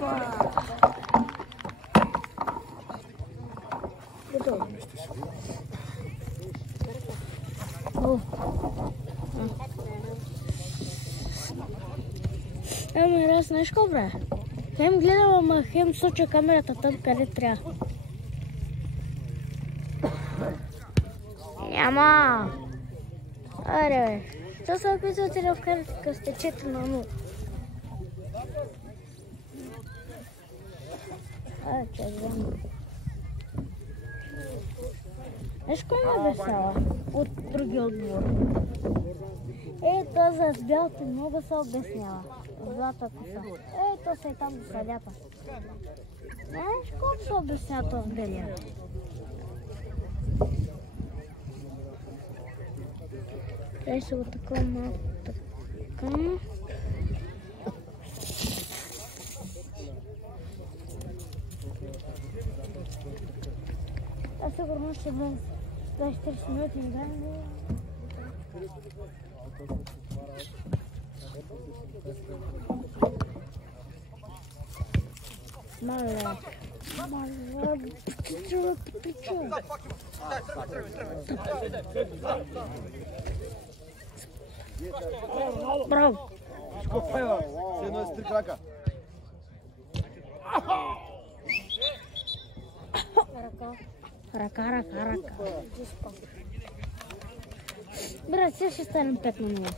Опа! Готово. Ами, раз, знаеш какво, бре? Хем гледам, ама хем соча камерата там, къде трябва. Няма! Аре, бе. Що се опитвате да вкарате като сте 4-0? Че знам. Знаеш кой ме бесява от други отбор? То с бялото много се обяснява. Злата коса. То се там до съдята. Знаеш колко се обяснява този белия? Трябва се го такова малко така. Аз сигурно ще бъде 24 минути и да. Мале. Пичу. Браво. С едно с три крака. Ръка. Брат, сега ще станем 5 на 0.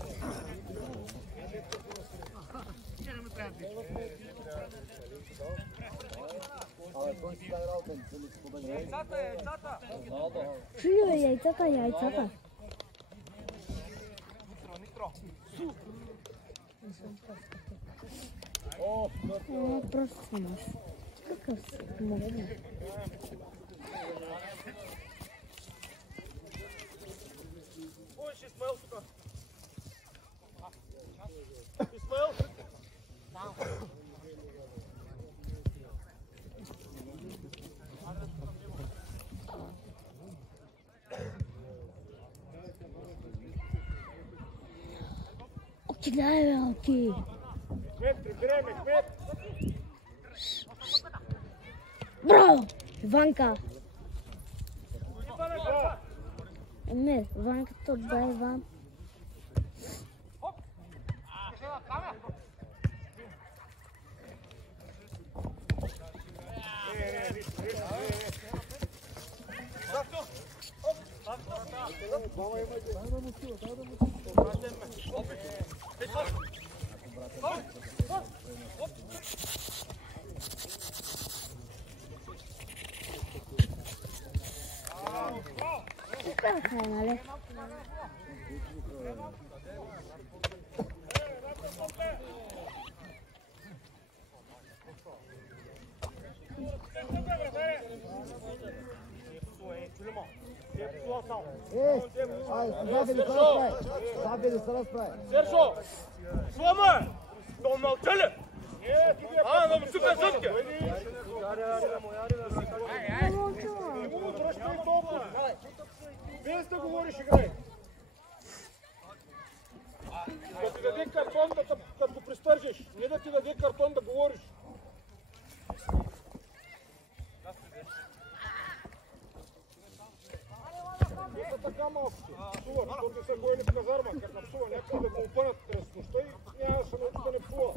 Чули бе, яйцата. Просто снимаш. Какъв си? Молодец. Исмаил тук. Исмаил. Дай бе, окей. Кмет. Браво! Иванка! Иванката отдай Иван. Нали? се разправи. Сержо! Слома! Да умълчали! Да му супер съдки! Без да говориш, играй! Да ти даде картон, да го пристържиш. Не да ти даде картон, да говориш. Не са така малко. Псува, защото са гойли в казарма. Като напсува някой да го опънат през нощта и няма да се научи да не псува.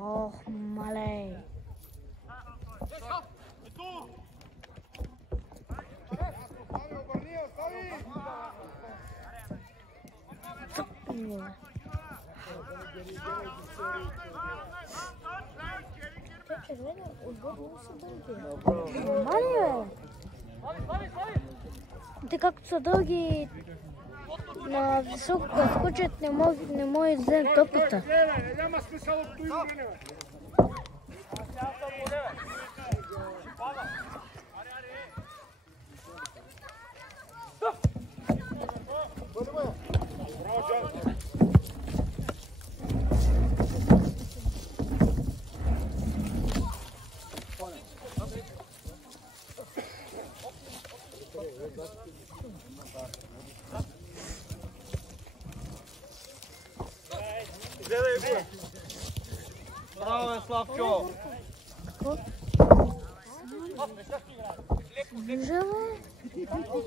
Ох, малей. Те както са дълги на високо да скочат, не може да вземем топката. Няма смисъл от това игране. Гледай го! Браво е, Славчо! Бежава. Браво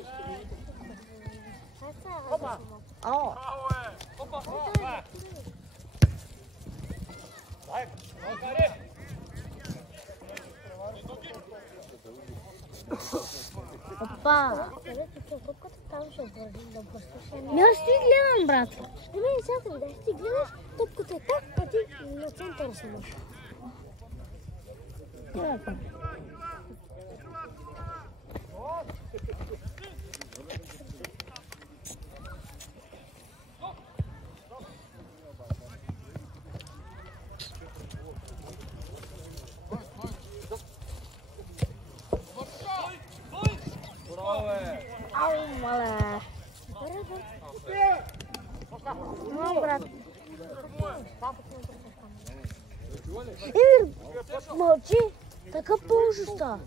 е! Опа! Не, аз ти гледам, брат. Сега да ти гледаш, топката е так, а ти на центъра се мъж. Ау, мале. No, брат. Емир, мълчи. Така по-ужаста.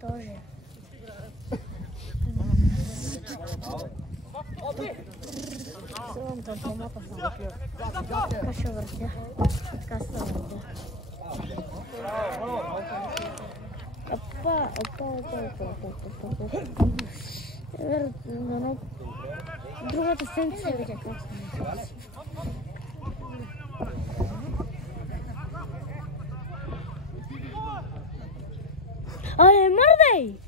Тоже. Силам тълпомата съм. Така ще въртя. Така се въртя. Опа. Другата седмица видя как се. Не мърдай!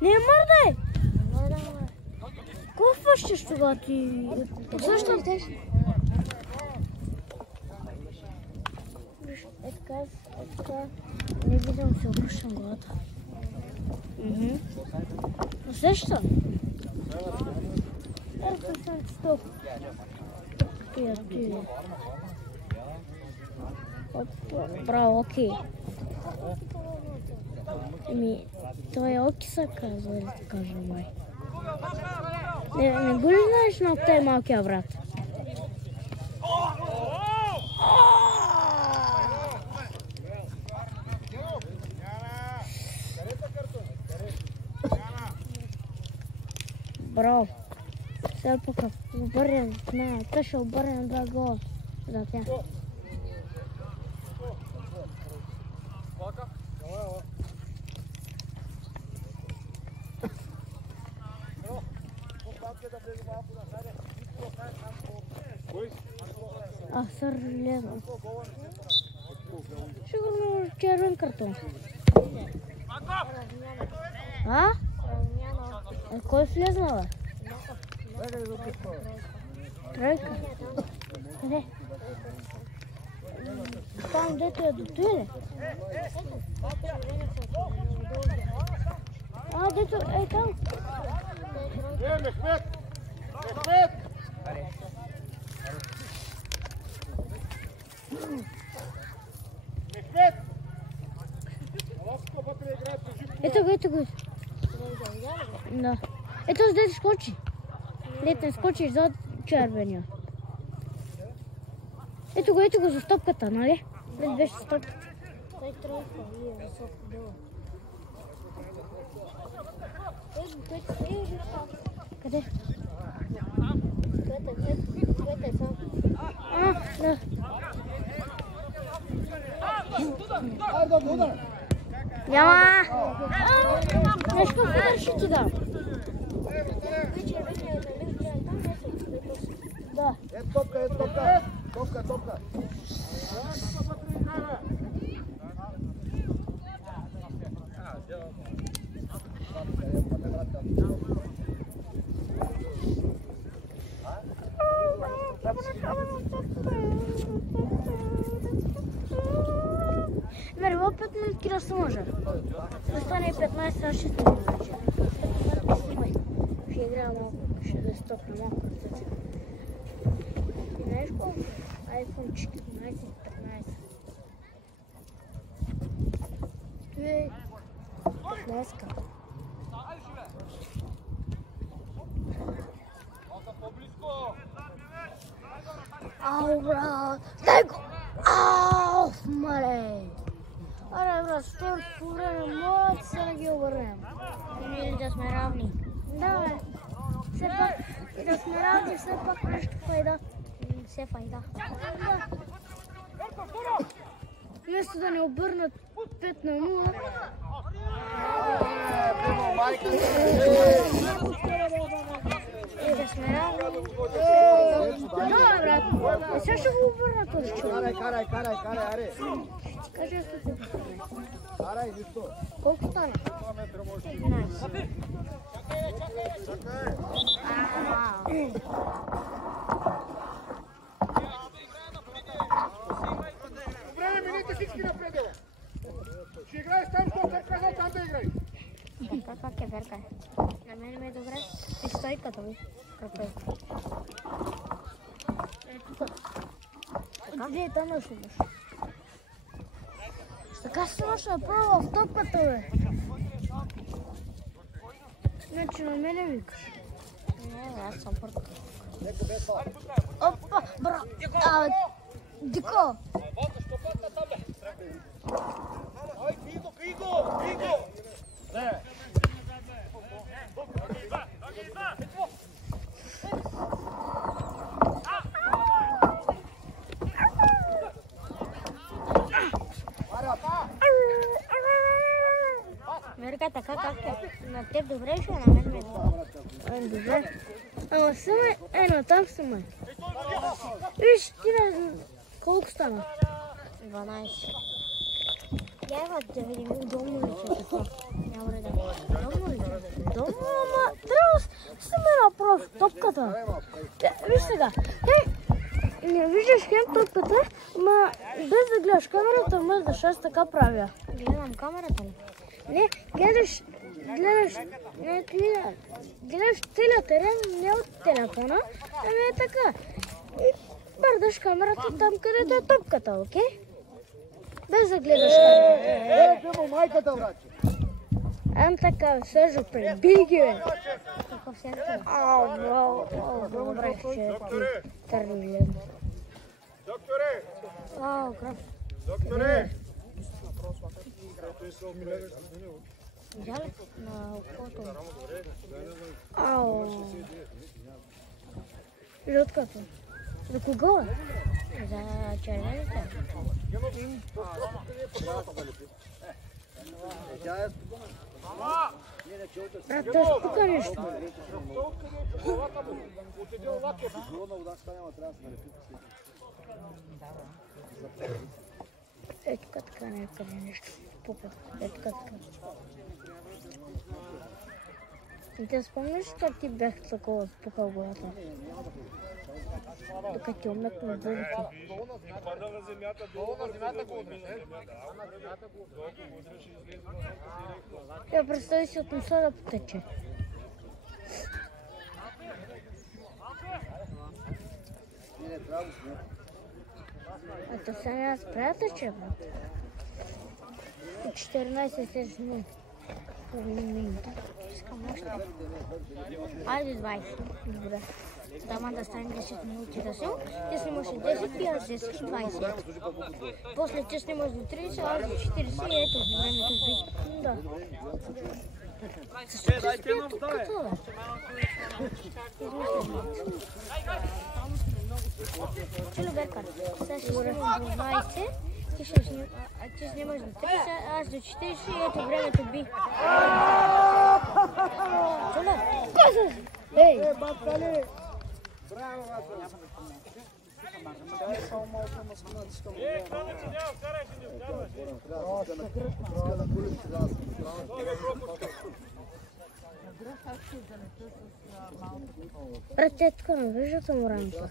Не мърдай! Какво фащаш тогава ти? Защо те? Е така, не виждам, се обръщам главата. Усеща? Ето съм стоп. Ти. Браво, окей. Той е окиса, казва, да ти кажа, май. Не го ли знаеш на той малкия брат? Браво. Сега пък обърнем, те ще обърнем 2 гола за тях. Сърлезно. Сигурно червен картон. Кой влезна, бе? Тройка. Къде? Там, дето е до той, ли? Дето е там. Мехмет! Ето го. Да. Ето с дете скочи. Дете скочиш за червения. Ето го за стопката, нали? Дете беше стопката. Той тройка, вие високо била. Той стои там. Къде? Двете сам. Да. Няма! Нещо удар ще ти дам. Да. Топка. Топка. Мери, во 5 минутки да се може. Да стане 15, аз ще снимам вече. Ще играя малко, ще да стопна малко ръцете. И знаеш колко? iPhone 14, 15. Ей, днеска. Ау, брат! Дай го! Ау, мале! Аре, брат, второто време, моля да се не ги обърнем. Или да сме равни. Да, бе. Все пак, и да сме равни, все пак нещо файда. Все файда. Да. Вместо да ни обърнат 5-0. И да сме равни. Да, брат. Сега ще го обърна този човек. Карай, аре. Кажи аз тук. Карай, нищо. Колко стана? 15. Добре, минете всички напредела. Ще играеш там, що съм казал, там да играй. Каква кеверка е? На мен ми е добре. И стойката ми. Какво е? Така ли е там насудаш? Така се нощна права в топката, бе. Значи на мене викаш. Не, аз съм първо. Опа, бра! Дико! Ай, Биго! Не. Мерка, така как е? На теб добре ще, на мен ме добре. Ама съм натам съм. Виж, ти не... Колко стана? 12. Ява да видим удобно ли че така. Няма да удобно ли че? Удобно, ама трябва да се ме направи топката. Виж сега. Не виждаш хем топката, ма без да гледаш камерата, мърдаш, аз така правя. Гледам камерата ли? Не, гледаш целият терен, не от телефона, ами е така. И мърдаш камерата там, където е топката, окей? Без да гледаш камерата. Пимо, майката, браче. Ам така, Сержо, преби ги, бе. Какъв си е? Ау, бро, добре, че е търлен. Докторе! Ау, крав. Докторе! Видя ли? На окото. Ау. Жуткото. За кого е? За червените. Брат, той спука нещо. Ето така някъде нещо спука. Ето така. И те спомняш как ти бях такова спукал главата? Докато ти умекна дългите. Долу на земята го удреш, не? Я представи си от носа да потече. Ето сега няма спря да тече, брат. 14 след дни. Половин минута. Искам още. Айде 20. Добре. Дама да стане 10 минути да съм. Ти снимаш 10 и аз 10 и 20. После ти снимаш до 30, аз до 40 и ето времето би. Да. Защо ти спия тук като, бе? Чудо Беркар, сега ще снимам до 20. Ти снимаш до 30, аз до 40 и ето времето би. Чудо! Ей! Бабкали! Браво, Васо! Брат, те тук не виждат му рамка.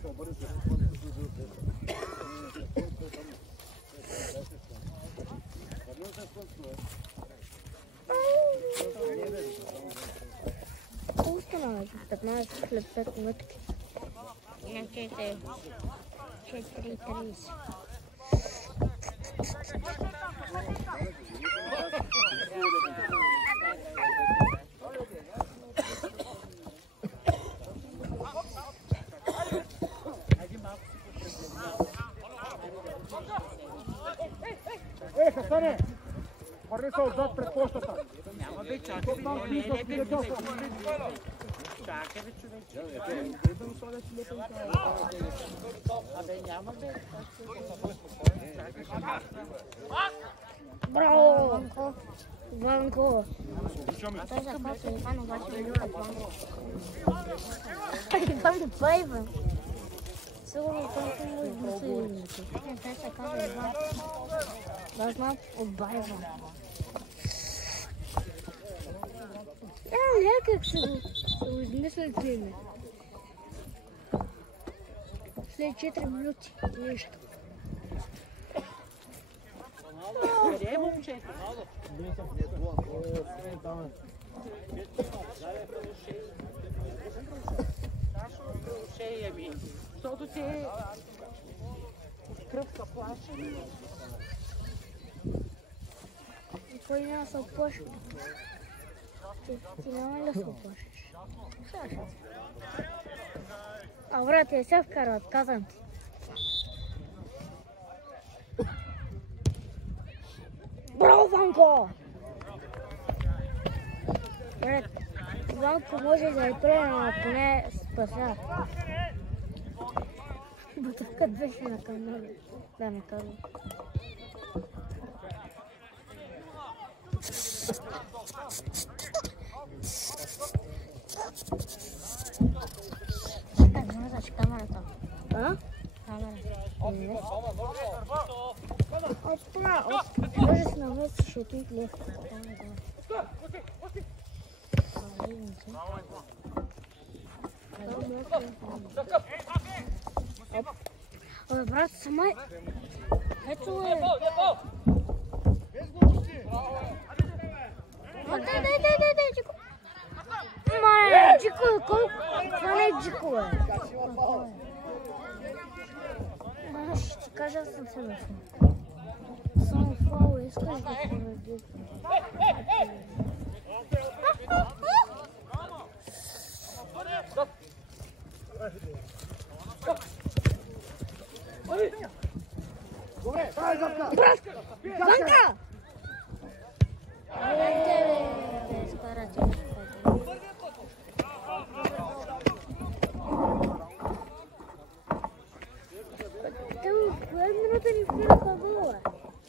Остана 15 след 5 минутки. На 4:30. Хасане! Върни се отзад пред пощата. Няма бе, чакай бе, чакай бе, човек. Абе, няма бе. Браво! Ванко! Той започва Иван, обаче не люка Ванко. Иван Байва. Сигурно той му измисли. Той се казва Иван. Да знам от Байва. Как се го измислили това име? След 4 минути нещо. Къде е момчето? Защото те кръв са плашени. Кой няма се оплаши? Ти няма ли да се оплашиш? А брат, я се вкарват, казвам ти. Браво, Ванко! Брат, Ванко може да е труден, но поне спася. Бутовкът беше на канала, да не казвам. Камерата. А? Камерата. Опа! Може се наместиш и тук лев. Абе, брат, сама е... Ето е... Дай, Джико! Май, Джико е колко? Това не е Джико е. Аз ще ти кажа, аз съм се нафил. Само фау, искаш да поради. Добре, дай Завка! Брат! Ванка! Скара ти. Коя минута ни вкараха гола?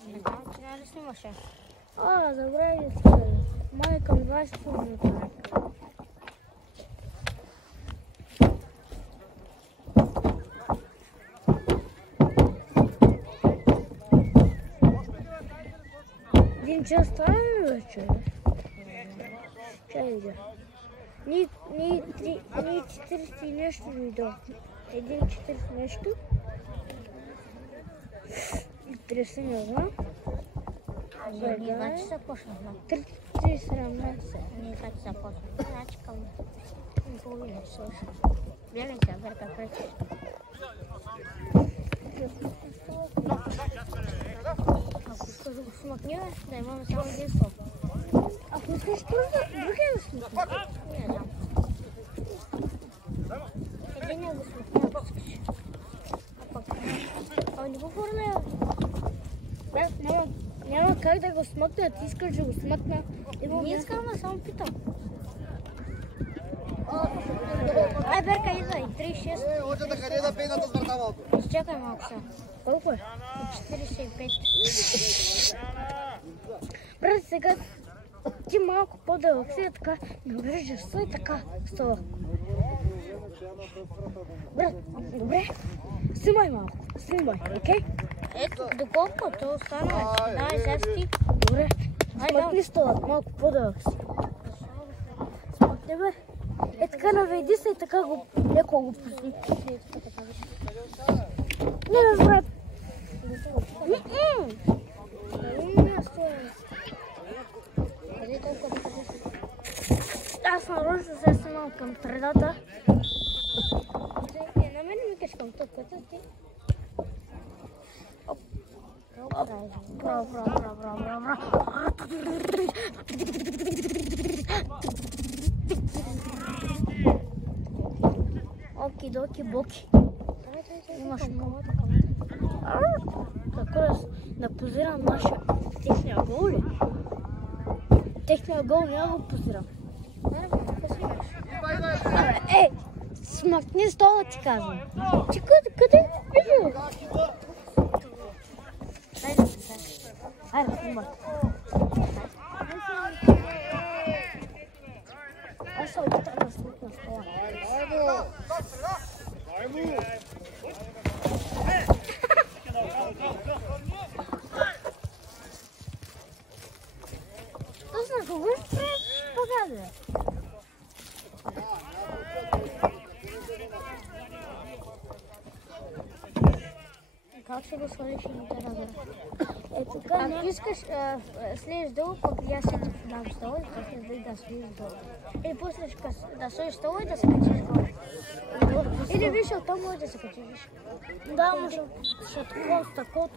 Не знам, че не ли снимаше. Добре ли си? Май към 20 минута. Един час става ли вече? Чай иде. Ние 40 и нещо дойдохме. 1:40 нещо. И 30 не знам. Ние вече започнахме. 3:17. Ние вече започнахме. Значи към половина слушам. Гледай се, Верка, преди. Ако искаш да го смъкнем, да имаме само един стоп. Ако искаш другия да смъкнем. Не знам. Единия го смъкнем, ако искаш. А пък... не го формя. Няма как да го смъкна, ти искаш да го смъкна. Не искам, да само питам. Ай, Берка, идва и 36. Очата къде да пейната с врата малко? Изчакай малко сега. Колко е? 45. Брат, сега ти малко по-дълъг си, така не връждаш се и така става. Брат, добре? Снимай малко, снимай, окей? Ето, доколко то остана, дай сега ти. Добре, смъкни стола, малко по-дълъг си. Смъкни бе. Е така наведи се и така го леко го пусни. Не бе, брат. Отивам към средата. На мен ми викаш към топката ти. Браво. Оки-доки боки. Имаш много. Какво да позирам техния гол ли? Техния гол няма го позирам. Ей, смъкни стола ти казвам. Ти къде? Види. Хайде, снимай. Аз се опитам да смъкна стола. Точно, кого показва? Как ще го сложиш и не те разбера? Ако искаш, слезеш долу, пък и аз ще ти дам стола и после да слезеш долу. Или после да сложиш стола и да се качиш долу. Или виж, оттам може да се качиш, виж. Да, може. Ще такова с такова.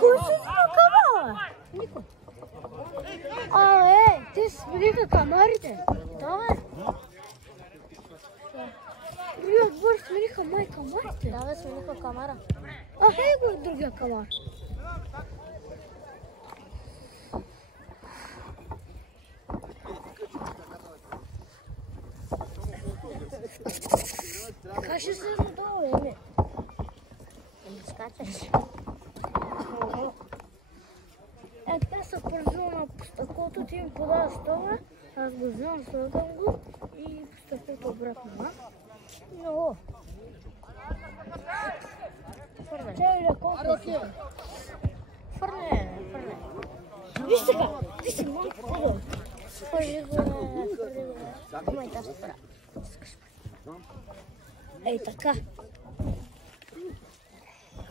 Кой си снимала? Никой. Те смениха камарите. Да, бе. Други отбор смениха май камарите. Да, бе, смениха камара. Хей го е другия камар. Така ще се надолу, Еми. Не скачаш. Така се пръзвам на стъклото, ти ми подава стола, аз го взимам, слагам го и стъклото обратно. Много. Чай колко си? Фърне. Виж така, ти си малко по-долу. Хвърли го. Имай тази пара. Ей така.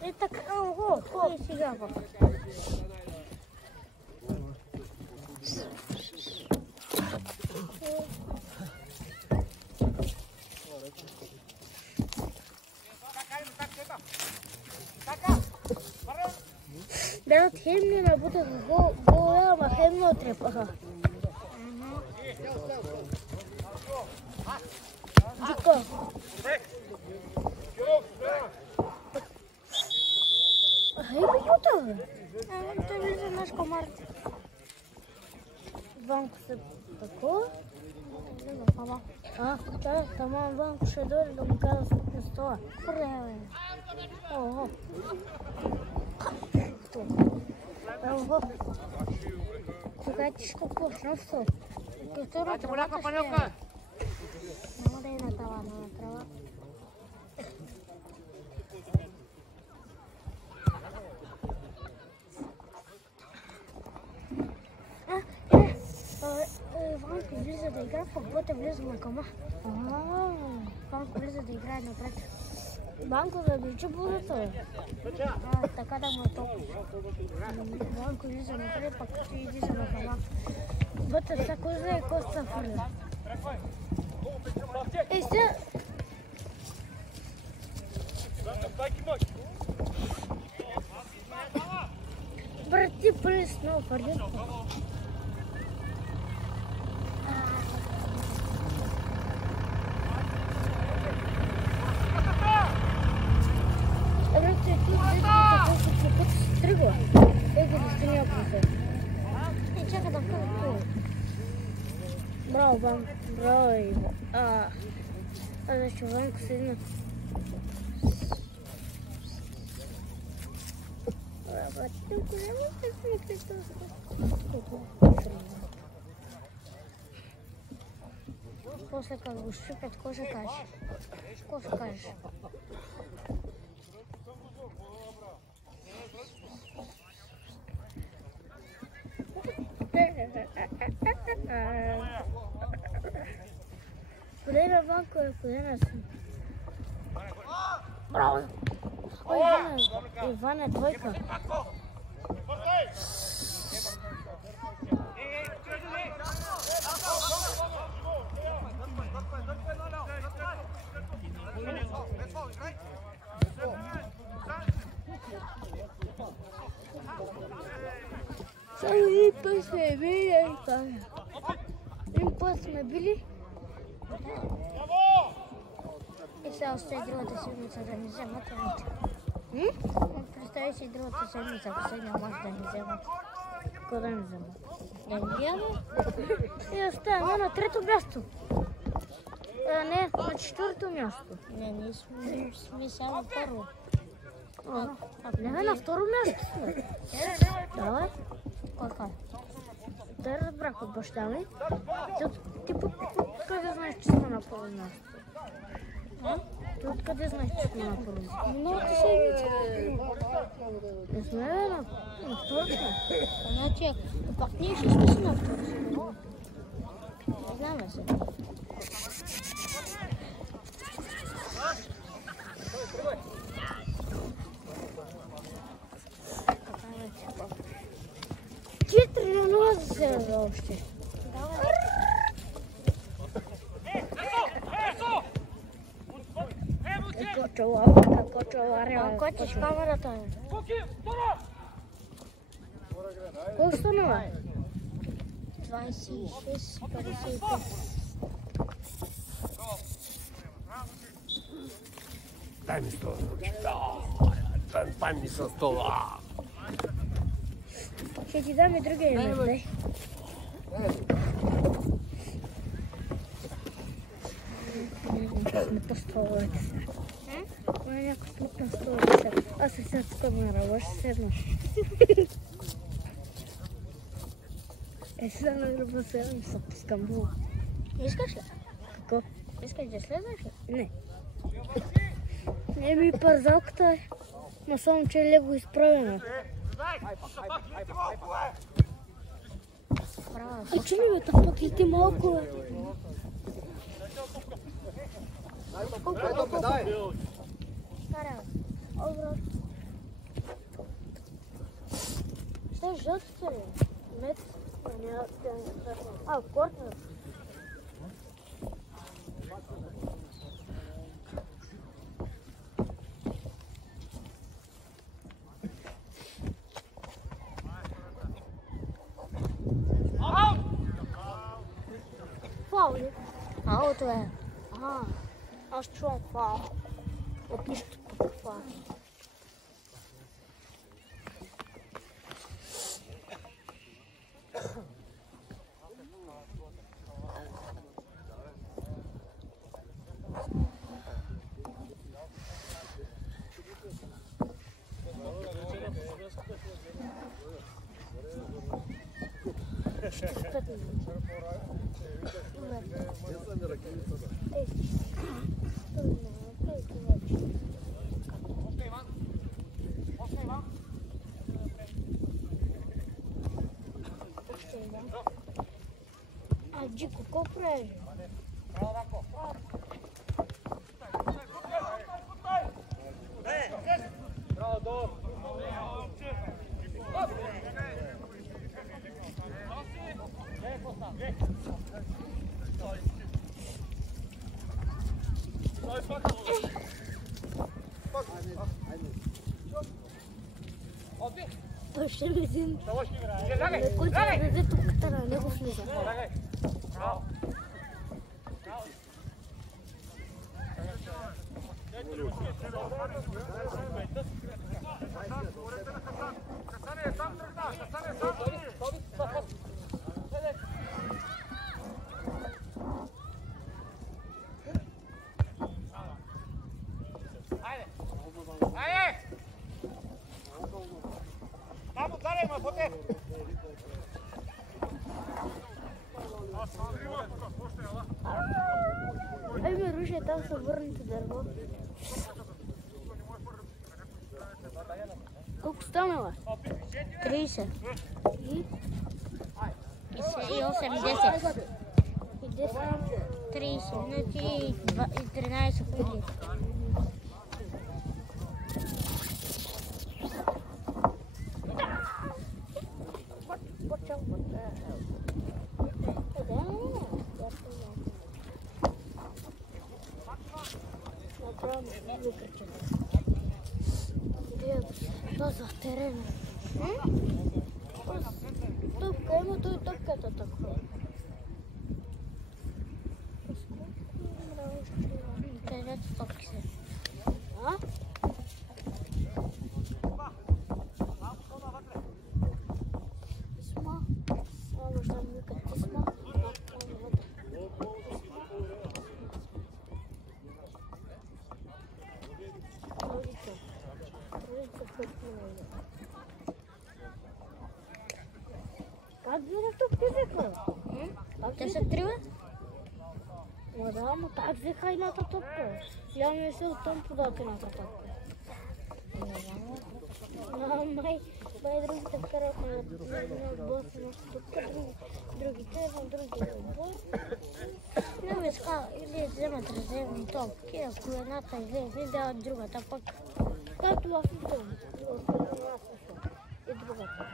Ей така, ого, и сега го. Бе, хем не ме бутаха гола, ама хем не отрепаха. Дико. Хей ме бутаха. Той влиза наш комар. Ванко се такова. Да, таман Ванко ще дойде да му каза смъкне стола. Хурре, ого. Сега ти ще почна в сол. Като тръбата ще е. Няма да е на трава, на трава. Ванко влиза да игра, пък Боте влиза на кама. Ванко влиза да играе напред. Ванко да облича булата. Така да му е толкова. Ванко влиза напред, пък ти влиза на кама. Боте всяко знае какво се фърля. Ей, сега! Брат, ти пръс много фърля. Тръгва. Ето да сте някакво. Чакай да вкарам. Браво, Ванко. Браво, Иво. Защо Ванко седна. Братилко, няма да смикне това. После как го щупят, какво ще кажеш? Какво ще кажеш? Подай на Ванко, подай на съм. Браво! Ивана двойка. Само един път сме били и това. Един път сме били. И сега още другата седмица да ни вземат. Представи си другата седмица, последния мач да ни вземат. Какво да ни вземат? Индия, бе? И оставаме на трето място. Не, на четвърто място. Не, ние сме само първо. Не, на второ място сме. Да, Кака? да разбрах от баща ми. Ти откъде знаеш, че сме на първо място? Ти откъде знаеш, че сме на първо място? Миналата седмица. Не сме на второ място. Значи, пак ние ще сме си на второ. Не знаме се. Четири на нула за сега още. Котиш камерата. Колко станува? 26, 55. Дай ми стола. Дай ми со стола. Ще ти дам и другия имеч, дай. Смътна столовете са. Това е някаква смътна столовете. Аз се седа тук на ръба, ще седна. Сега на ръба седна и се пускам долу. Искаш ли? Какво? Искаш да следваш ли? Не. Не ми парзалката е. Но само, че е леко изправена. И че ми бе, так пък лети малко, бе. Дай топка, дай! Обрат. Ще е жълтите ли? Мет. Корта. Фаул ли? Аото е. Аз чувам фаул. От нищо пък фаул. А Джико, какво правиш? Той ще видим. На който ще даде топката на него влиза. Ай ме руше, там са върнете дърво. Колко станала? 30. И? И 80. И 10. 30 минути и 13 секунди. Трябва да вykрича. Това за терена. Топка има, той топката така. Където топки се. А? Писма. Може да ми викат писма. Как взеха топки взеха? Те са трима? Ма да, но как взеха едната топка? Я мисля оттам подат едната топка. Май другите вкарат на един отбор с едната топка, другите на другия отбор. Не ми ска, или вземат резервни топки, ако едната излезе, дават другата пък. Както в футбол. И другата.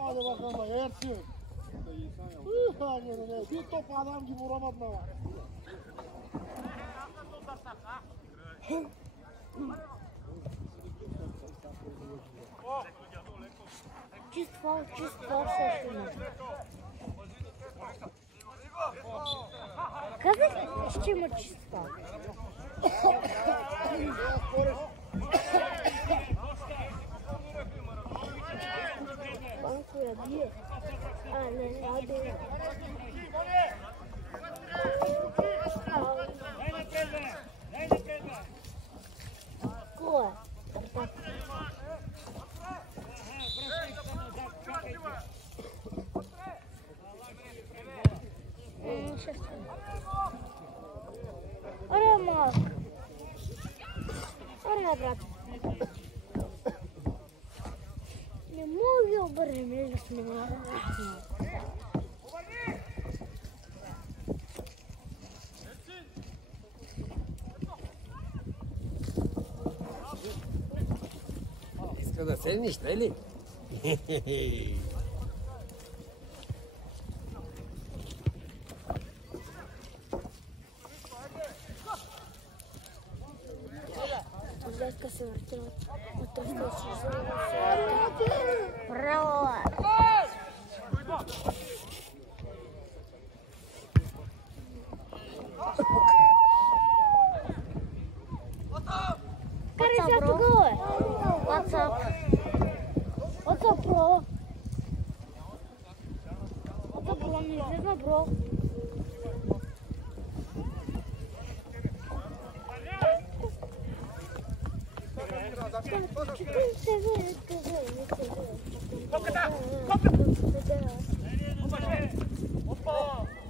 Hadi bakalım yersin. Bir top adam gibi vuramadı ama. Чист фал също има. Казах ли, че има чист фал? Банко я бие. Не, аде. Кой е? Аре, мак. Аре, брат. Не мога да обърнем да сме на Иска да седнеш, нали? Днеска се въртим от тръста си. Браво! Карай сега тогава, бе! What's up? What's up, bro? What's up, bro? Не излезна, bro.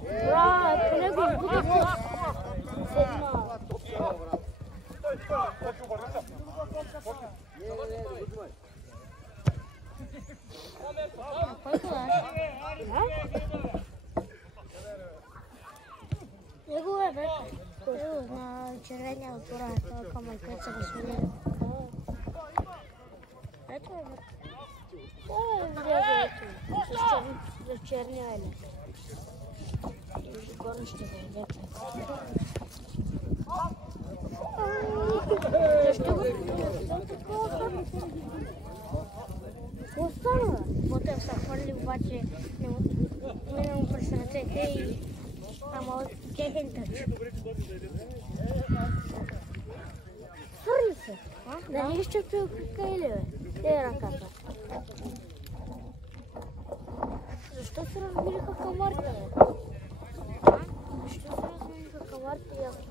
Брат, поне го избуди с седма. Кой това е? Него е, бе. Него на червения отбора, това към който са го сменили. Ето е, бе. С черния еле. Горно ще го взете. Защо го Какво стана? Ботев са хвърли, обаче не му през ръцете и ама техен тъч. Хвърли се. Да Дали ще пил крика или бе? Те ръката. Защо се разбилиха камарите, бе? Защо се разбилиха камарите и ясно?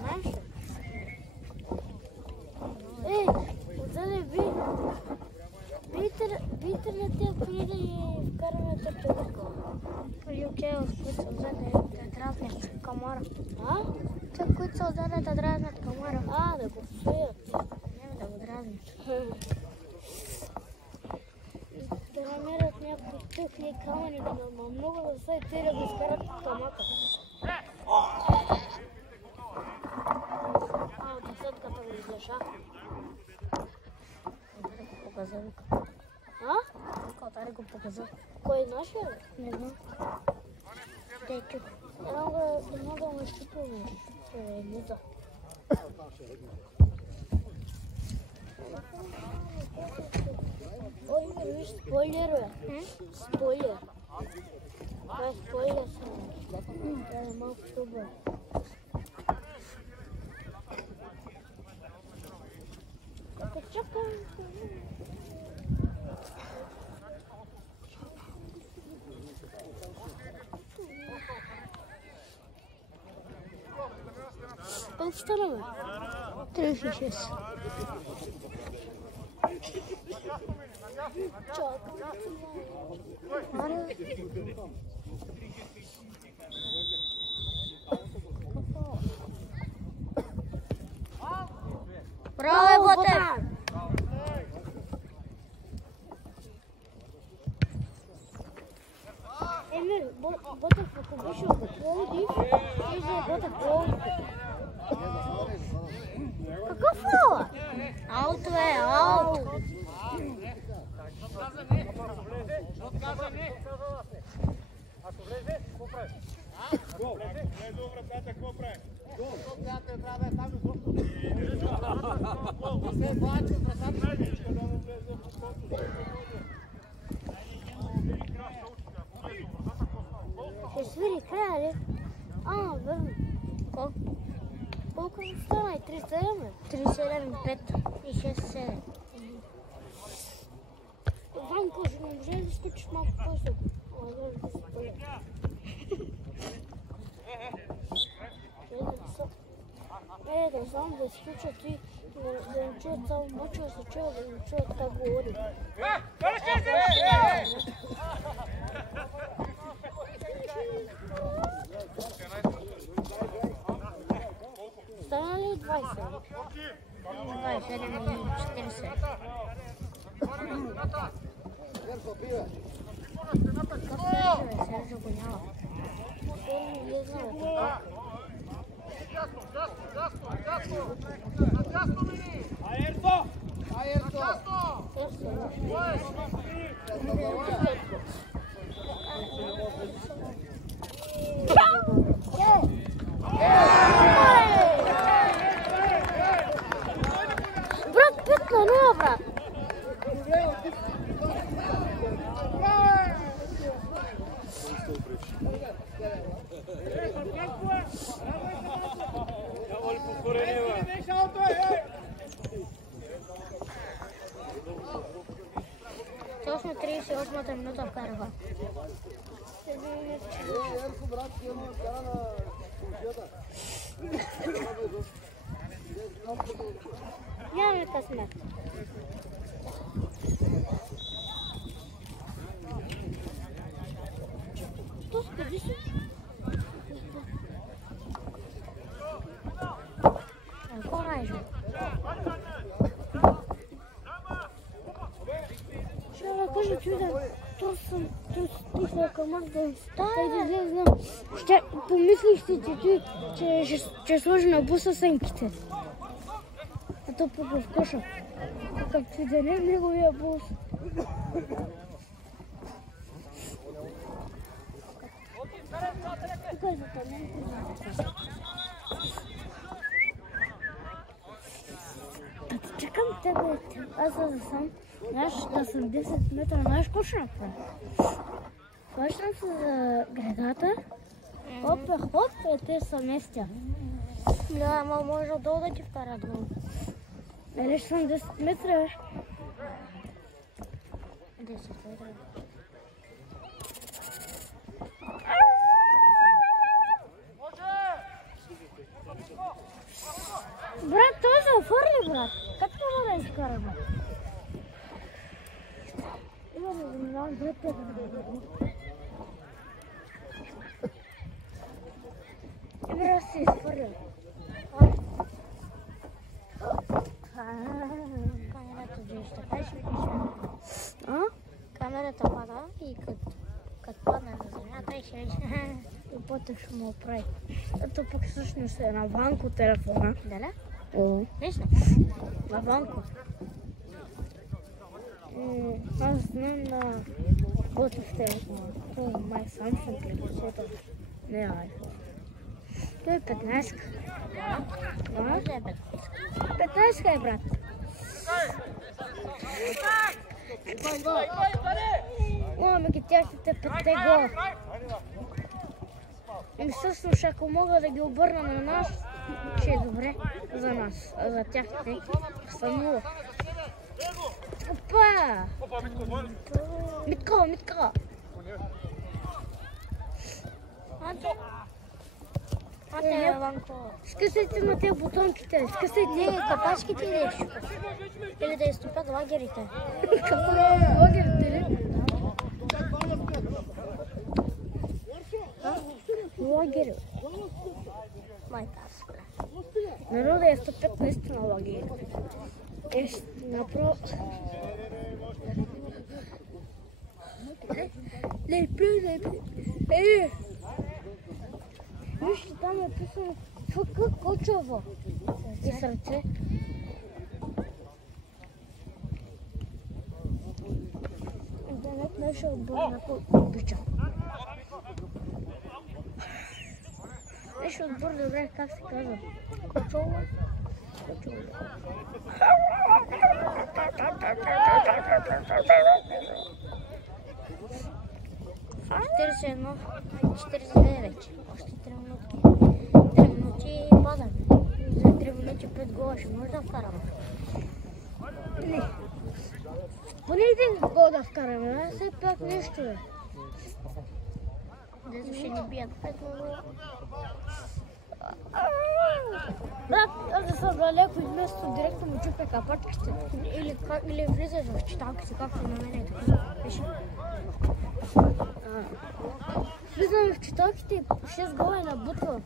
Знаеш ли? Ей, отзаде бийте ли те преди да ги вкараме тъпчета? Преди от които са отзаде да дразнят камара. А? Те, които са отзаде да дразнят камара. Да го псуят. Не, да го дразнят. Да намерят някакви тухли камъни, но много да са и те да го изкарат от камака. От десетката го издеша. Показа. А? Калтари го показа. Кой нашия? Не знам. Течо. Не мога да ме щупваме. Муза. Ой, виж спойлер, бе. Спойлер. Това е спойлер само. Това е малко добър. Чакай. Колко стана, бе? 36. Браво, Ботев! Емир, Ботев, ако беше от Пловдив, ще е Ботев Пловдив. Какъв фала? Аут, бе, аут! Ако влезе, какво правиш? Гол. Влезе в вратата, какво правиш? Гол. Трябва да е там гол. Се плаче в вратата. Да му влезе в вратата. Ще свири края ли? Верно. Колко стана? 3-7, бе? 3-7-5 и 6-7. Ванко, ще не може да изключиш малко по-късно. Да знам да изключат и да не чуят само мача, да се чуят, да не чуят как говори. Стана ли 20? 27 и 40. Серджо го няма. Не знам. Брат, 5-0, брат! Точно 38-та минута вкараха. Нямаме късмет. То скъди си? Какво райжа? Ще да кажа, че да стиха към аз да излезна. Помислих си, че ще сложи на буса сенките. А то пък в коша. Как си да не неговия бус. Тук е за там. Като чекам тебе, аз да сам, знаеш, да съм 10 метра, знаеш какво ще направя? Хващам се за гредата, хоп, и те са местя. Да, ама може отдолу да ти вкарат гол. Нали ще съм 10 метра? 10 метра. Брат, той се офърли, брат. Как това да изкараме? Има да заминавам двете. Брат се изхвърля. Камерата виж, така ще видиш. Камерата пада и като падне на земята и ще видиш. И потък ще му оправи. Ето пък всъщност е на Ванко телефона. Дали? Виж ли? На Ванко. Аз знам на Ботев телефона. Май Samsung или каквото. Не, ай. Той е 15. Не може да е 15 е, брат. Ами ги тяхните 5 гола. И всъщност, ако мога да ги обърна на нас, ще е добре за нас, а за тях те са 0. Опа! Митко! Ате, Ванко. Скъсайте на тези бутонките, скъсайте. Капачките или или да изтопят лагерите. Какво да лагерите ли? Лагери. Майка аз. Народа е 105 наистина лагери. Направо... Лепи. Вижте, там е писано ФК Кочово. И сърце. Интернет нашия отбор на обича. Нашия отбор, добре, как се казва? Кочово. 41, 42 вече. Още 3 минутки. 3 минути и падаме. За 3 минути 5 гола ще може да вкараме. Не. Поне един гол да вкараме, все пак нещо е. Дето ще ни бият 5-0. Брат, аз да съм далеко и вместо директно му чупя капачките. Или влизаш в читалките, както на мен е така. Влизаме в читалките и 6 гола и набутва.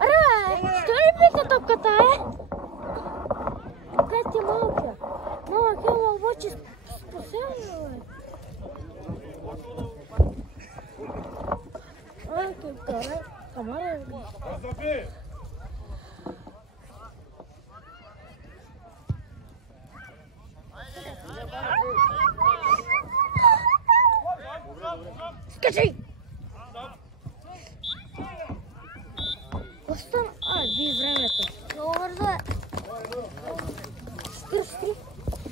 Аре, що ли пика топката, е? Къде ти малка? Малък е, обаче спасено, бе. Ай, топкара, камара е. Скачай! Остана... А, ди времето. Много бързо е.